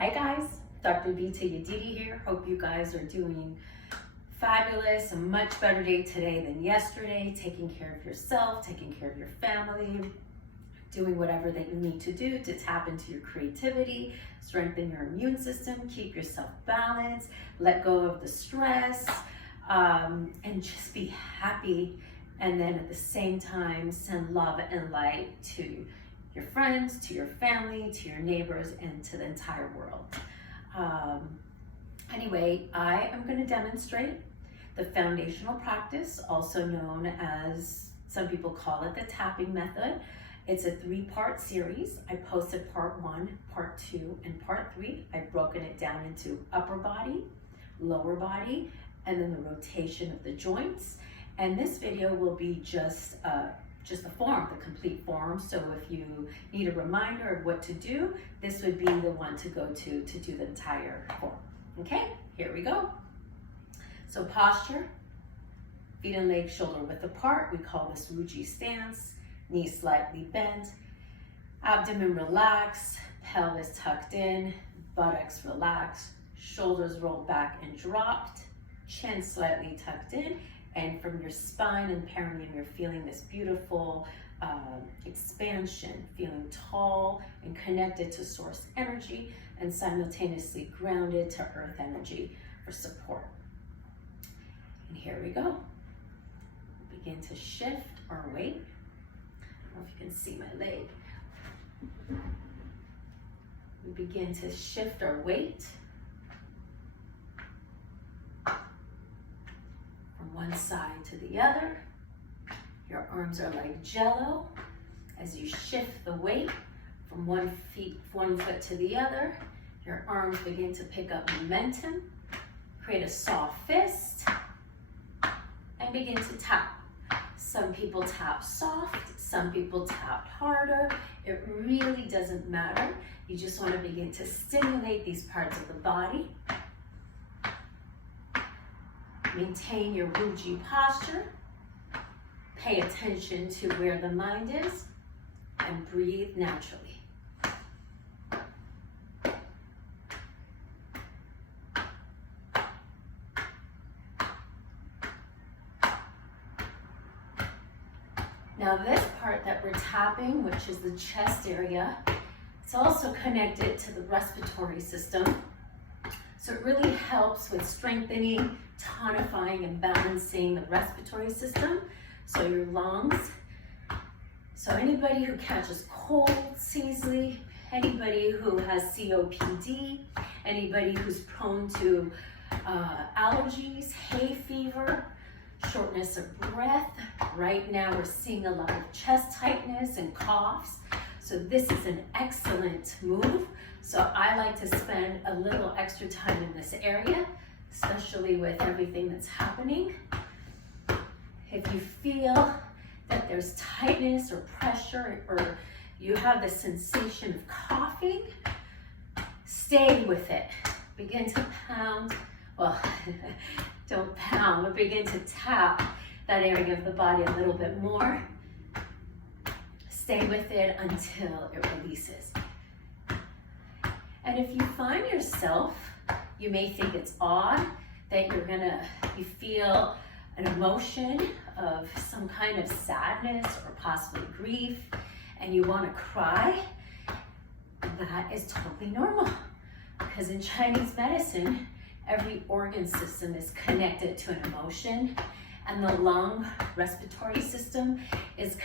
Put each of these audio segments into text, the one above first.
Hi guys, Dr. Vita Yadidi here. Hope you guys are doing fabulous. A much better day today than yesterday. Taking care of yourself, taking care of your family, doing whatever that you need to do to tap into your creativity, strengthen your immune system, keep yourself balanced, let go of the stress, and just be happy. And then at the same time, send love and light to your friends, to your family, to your neighbors, and to the entire world. Anyway, I am going to demonstrate the foundational practice, also known as, some people call it the tapping method. It's a 3-part series. I posted part 1, part 2, and part 3. I've broken it down into upper body, lower body, and then the rotation of the joints. And this video will be just the form, the complete form. So if you need a reminder of what to do, this would be the one to go to do the entire form. Okay, here we go. So posture, feet and legs shoulder width apart. We call this Ruji stance. Knees slightly bent, abdomen relaxed, pelvis tucked in, buttocks relaxed, shoulders rolled back and dropped, chin slightly tucked in, and from your spine and perineum, you're feeling this beautiful expansion, feeling tall and connected to source energy and simultaneously grounded to earth energy for support. And here we go. Begin to shift our weight. I don't know if you can see my leg. We begin to shift our weight from one side to the other. Your arms are like jello. As you shift the weight from one foot to the other, your arms begin to pick up momentum, create a soft fist, and begin to tap. Some people tap soft, some people tap harder. It really doesn't matter. You just want to begin to stimulate these parts of the body. Maintain your Ruji posture. Pay attention to where the mind is and breathe naturally. Now this part that we're tapping, which is the chest area, it's also connected to the respiratory system. So it really helps with strengthening, tonifying, and balancing the respiratory system. So your lungs. So anybody who catches colds easily, anybody who has COPD, anybody who's prone to allergies, hay fever, shortness of breath. Right now we're seeing a lot of chest tightness and coughs. So this is an excellent move. So I like to spend a little extra time in this area, especially with everything that's happening. If you feel that there's tightness or pressure, or you have the sensation of coughing, stay with it. Begin to pound, well, don't pound, but begin to tap that area of the body a little bit more. Stay with it until it releases. And if you find yourself, you may think it's odd that you feel an emotion of some kind of sadness or possibly grief, and you want to cry, that is totally normal. Because in Chinese medicine, every organ system is connected to an emotion, and the lungs and the respiratory system is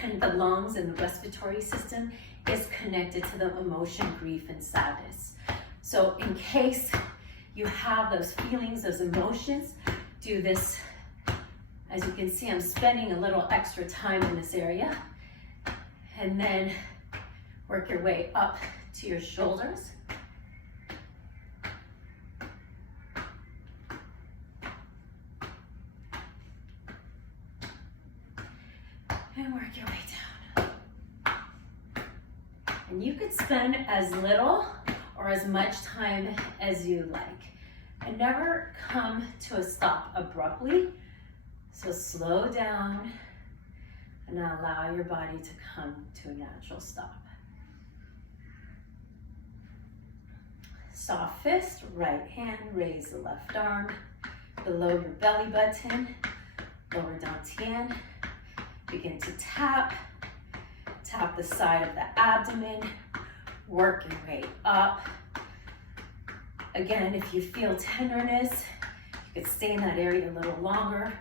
connected to the emotion, grief, and sadness. So in case you have those feelings, those emotions, do this. As you can see, I'm spending a little extra time in this area. And then work your way up to your shoulders. And work your way down. And you could spend as little or as much time as you like. And never come to a stop abruptly. So slow down and allow your body to come to a natural stop. Soft fist, right hand, raise the left arm below your belly button, lower dantian. Begin to tap the side of the abdomen, work your way up. Again, if you feel tenderness, you could stay in that area a little longer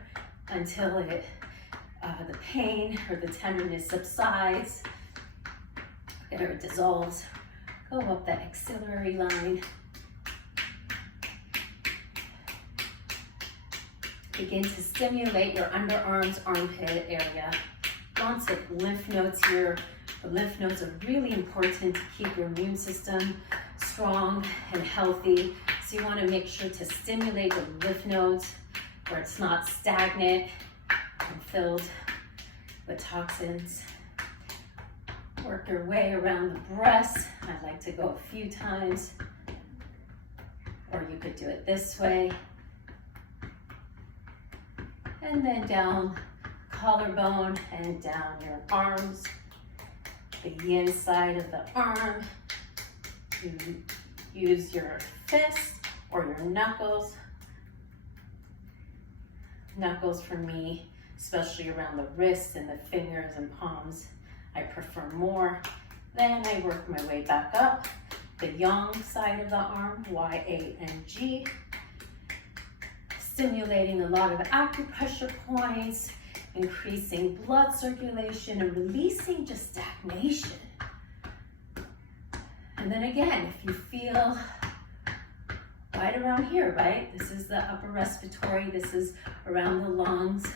until the pain or the tenderness subsides or it dissolves. Go up the axillary line. Begin to stimulate your underarms, armpit area. Lots of lymph nodes here. The lymph nodes are really important to keep your immune system strong and healthy. So you want to make sure to stimulate the lymph nodes where it's not stagnant and filled with toxins. Work your way around the breast. I like to go a few times, or you could do it this way. And then down collarbone and down your arms, the yin side of the arm. You use your fist or your knuckles. Knuckles for me, especially around the wrists and the fingers and palms, I prefer more. Then I work my way back up, the yang side of the arm, Y, A, and G. Stimulating a lot of acupressure points, increasing blood circulation and releasing just stagnation. And then again, if you feel right around here, right? This is the upper respiratory, this is around the lungs.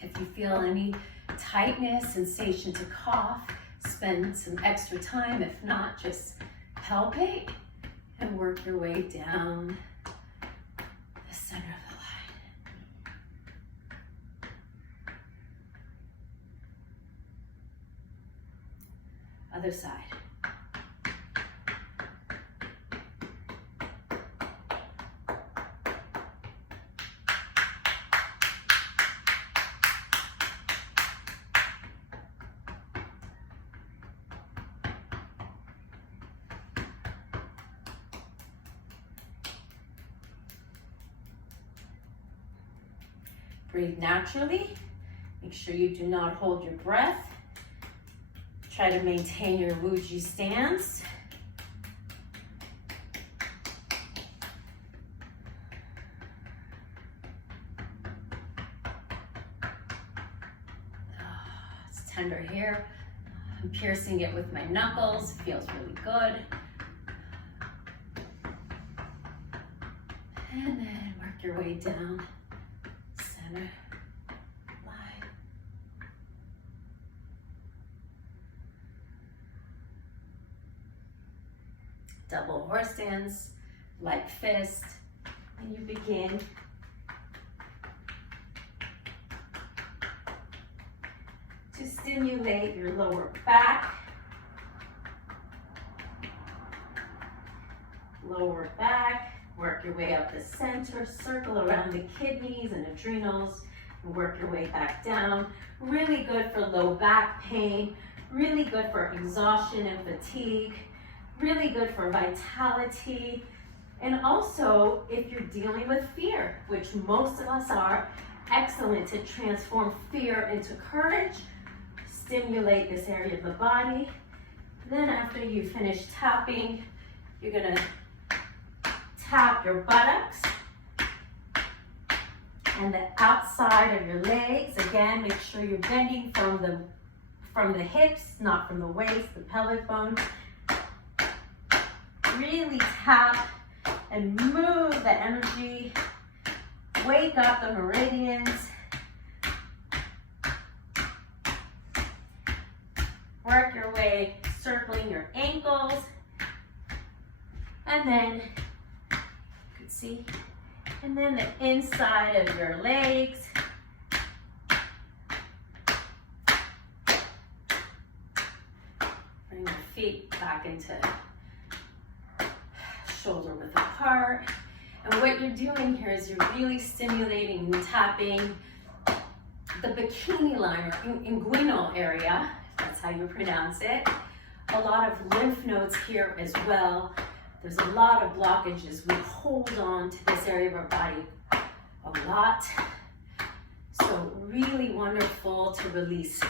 If you feel any tightness, sensation to cough, spend some extra time. If not, just palpate and work your way down the center of the line. Other side. Breathe naturally. Make sure you do not hold your breath. Try to maintain your Wuji stance. It's tender here. I'm piercing it with my knuckles. Feels really good. And then work your way down. Line. Double horse stance, light fist, and you begin to stimulate your lower back. Lower back. Work your way up the center, circle around the kidneys and adrenals, and work your way back down. Really good for low back pain, really good for exhaustion and fatigue, really good for vitality, and also if you're dealing with fear, which most of us are, excellent to transform fear into courage, stimulate this area of the body. Then after you finish tapping, you're gonna tap your buttocks and the outside of your legs. Again, make sure you're bending from the hips, not from the waist, the pelvic bone. Really tap and move the energy. Wake up the meridians. Work your way, circling your ankles. And then see, and then the inside of your legs. Bring your feet back into shoulder width apart. And what you're doing here is you're really stimulating and tapping the bikini line or inguinal area, if that's how you pronounce it. A lot of lymph nodes here as well. There's a lot of blockages. We hold on to this area of our body a lot. So really wonderful to release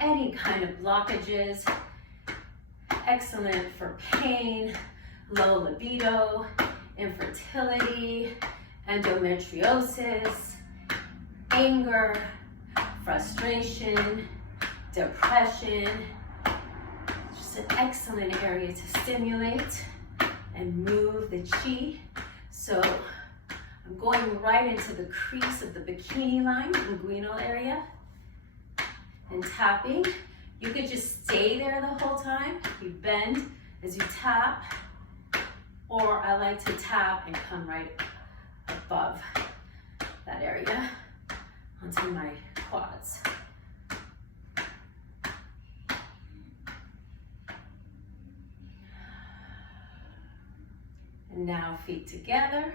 any kind of blockages. Excellent for pain, low libido, infertility, endometriosis, anger, frustration, depression. Just an excellent area to stimulate and move the chi. So I'm going right into the crease of the bikini line, inguinal area, and tapping. You could just stay there the whole time. You bend as you tap, or I like to tap and come right above that area onto my quads. And now feet together,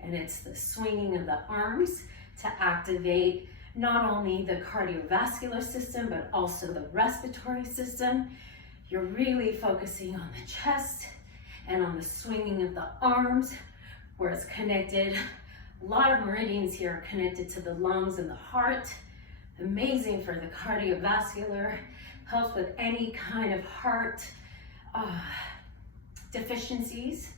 and it's the swinging of the arms to activate not only the cardiovascular system, but also the respiratory system. You're really focusing on the chest and on the swinging of the arms, where it's connected. A lot of meridians here are connected to the lungs and the heart. Amazing for the cardiovascular, helps with any kind of heart deficiencies.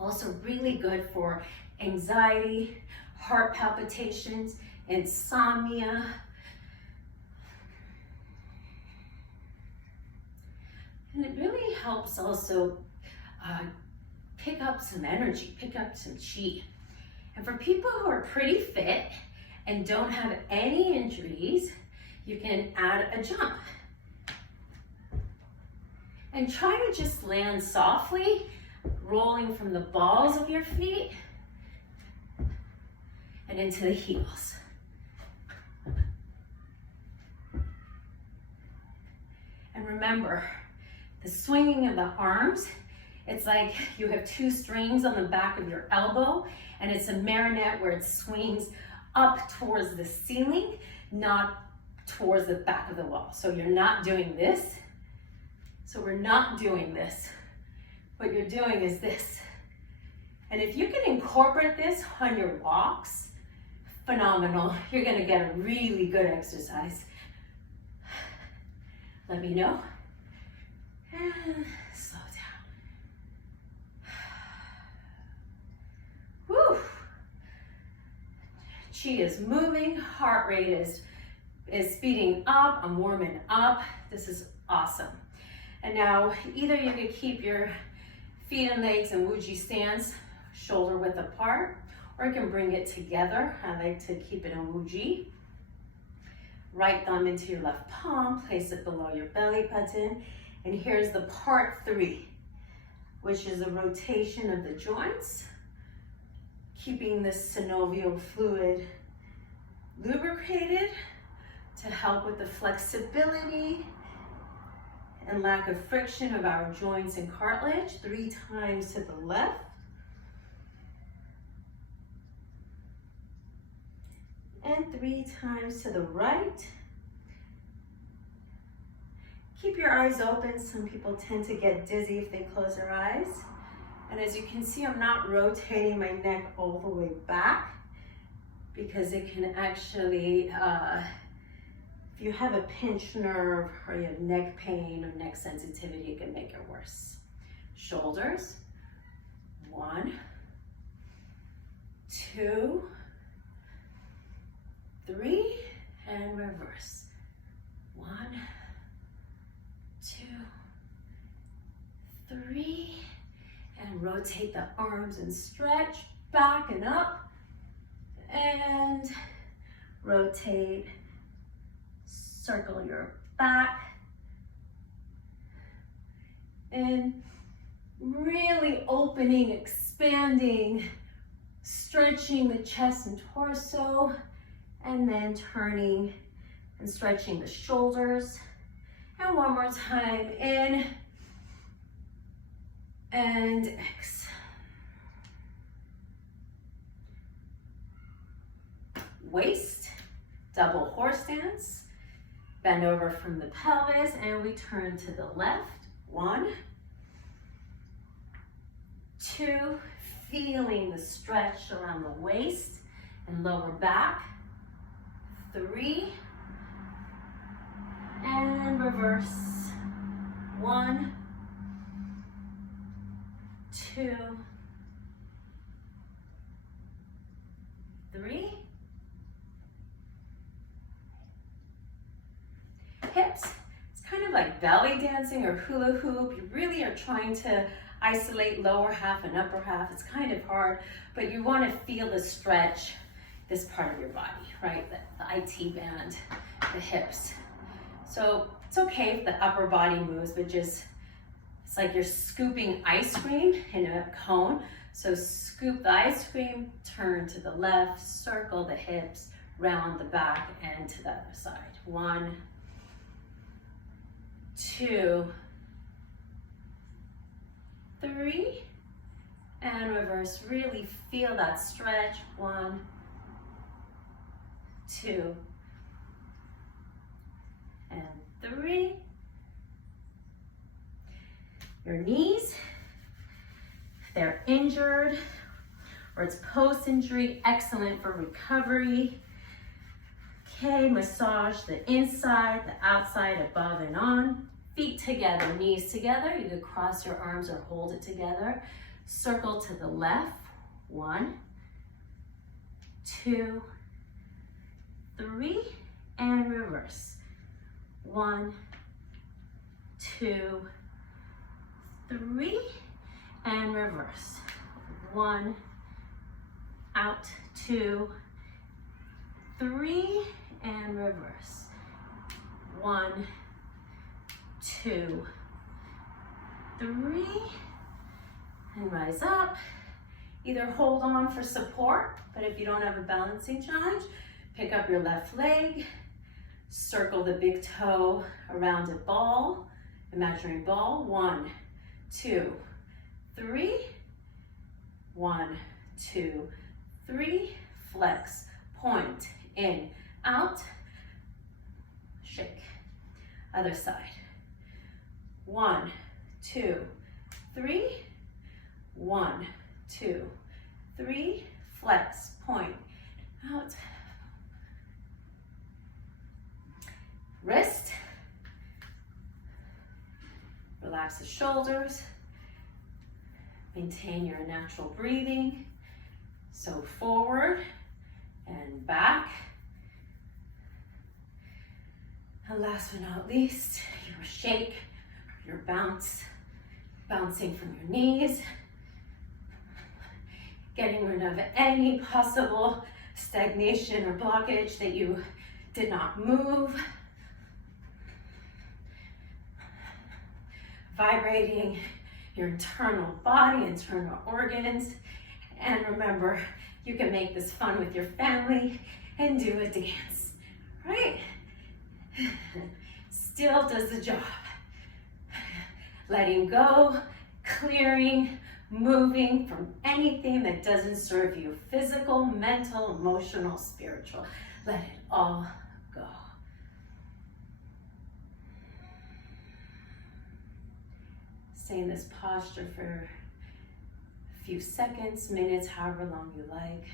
Also really good for anxiety, heart palpitations, insomnia. And it really helps also pick up some energy, pick up some chi. And for people who are pretty fit and don't have any injuries, you can add a jump. And try to just land softly, rolling from the balls of your feet and into the heels. And remember, the swinging of the arms, it's like you have two strings on the back of your elbow, and it's a marionette where it swings up towards the ceiling, not towards the back of the wall. So you're not doing this. So we're not doing this. What you're doing is this. And if you can incorporate this on your walks, phenomenal. You're gonna get a really good exercise. Let me know. And slow down. Woo! Chi is moving, heart rate is speeding up, I'm warming up. This is awesome. And now either you could keep your feet and legs in Wuji stance, shoulder width apart, or you can bring it together. I like to keep it in Wuji. Right thumb into your left palm, place it below your belly button. And here's the part 3, which is a rotation of the joints, keeping the synovial fluid lubricated to help with the flexibility and lack of friction of our joints and cartilage. 3 times to the left. And 3 times to the right. Keep your eyes open. Some people tend to get dizzy if they close their eyes. And as you can see, I'm not rotating my neck all the way back, because it can actually, if you have a pinched nerve or you have neck pain or neck sensitivity, it can make it worse. Shoulders, 1, 2, 3, and reverse. 1, 2, 3, and rotate the arms and stretch back and up, and rotate, circle your back, and really opening, expanding, stretching the chest and torso, and then turning and stretching the shoulders. And one more time, in and X. Waist, double horse stance. Bend over from the pelvis, and we turn to the left. 1, 2, feeling the stretch around the waist and lower back. 3, and reverse. 1, 2, 3. Hips, it's kind of like belly dancing or hula hoop. You really are trying to isolate lower half and upper half. It's kind of hard, but you want to feel the stretch, this part of your body, right? The IT band, the hips. So it's okay if the upper body moves, but just, it's like you're scooping ice cream in a cone. So scoop the ice cream, turn to the left, circle the hips, round the back, and to the other side. 1, 2, 3, and reverse. Really feel that stretch. 1, 2, and 3. Your knees, if they're injured or it's post-injury, excellent for recovery. Okay, massage the inside, the outside, above and on. Feet together, knees together. You could cross your arms or hold it together. Circle to the left. 1, 2, 3, and reverse. 1, 2, 3, and reverse. 1, out, 2, 3, and reverse. 1, 2, 3, and rise up. Either hold on for support, but if you don't have a balancing challenge, pick up your left leg, circle the big toe around a ball, imaginary ball. 1, 2, 3. 1, 2, 3. Flex, point, in, out, shake. Other side. 1, 2, 3. 1, 2, 3. Flex, point, out. Wrist. Relax the shoulders. Maintain your natural breathing. So forward and back. And last but not least, your shake, your bounce, bouncing from your knees. Getting rid of any possible stagnation or blockage that you did not move. Vibrating your internal body, internal organs. And remember, you can make this fun with your family and do a dance, right? Still does the job. Letting go, clearing, moving from anything that doesn't serve you. Physical, mental, emotional, spiritual. Let it all go. Stay in this posture for a few seconds, minutes, however long you like.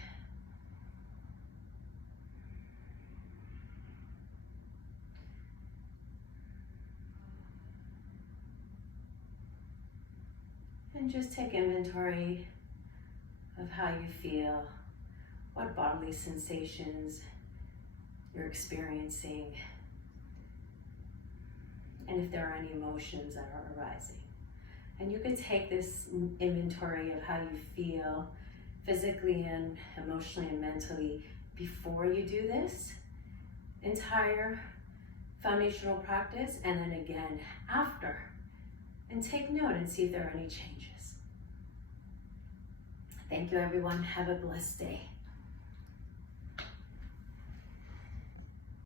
And just take inventory of how you feel, what bodily sensations you're experiencing, and if there are any emotions that are arising. And you could take this inventory of how you feel physically and emotionally and mentally before you do this entire foundational practice, and then again after. And take note and see if there are any changes. Thank you, everyone. Have a blessed day.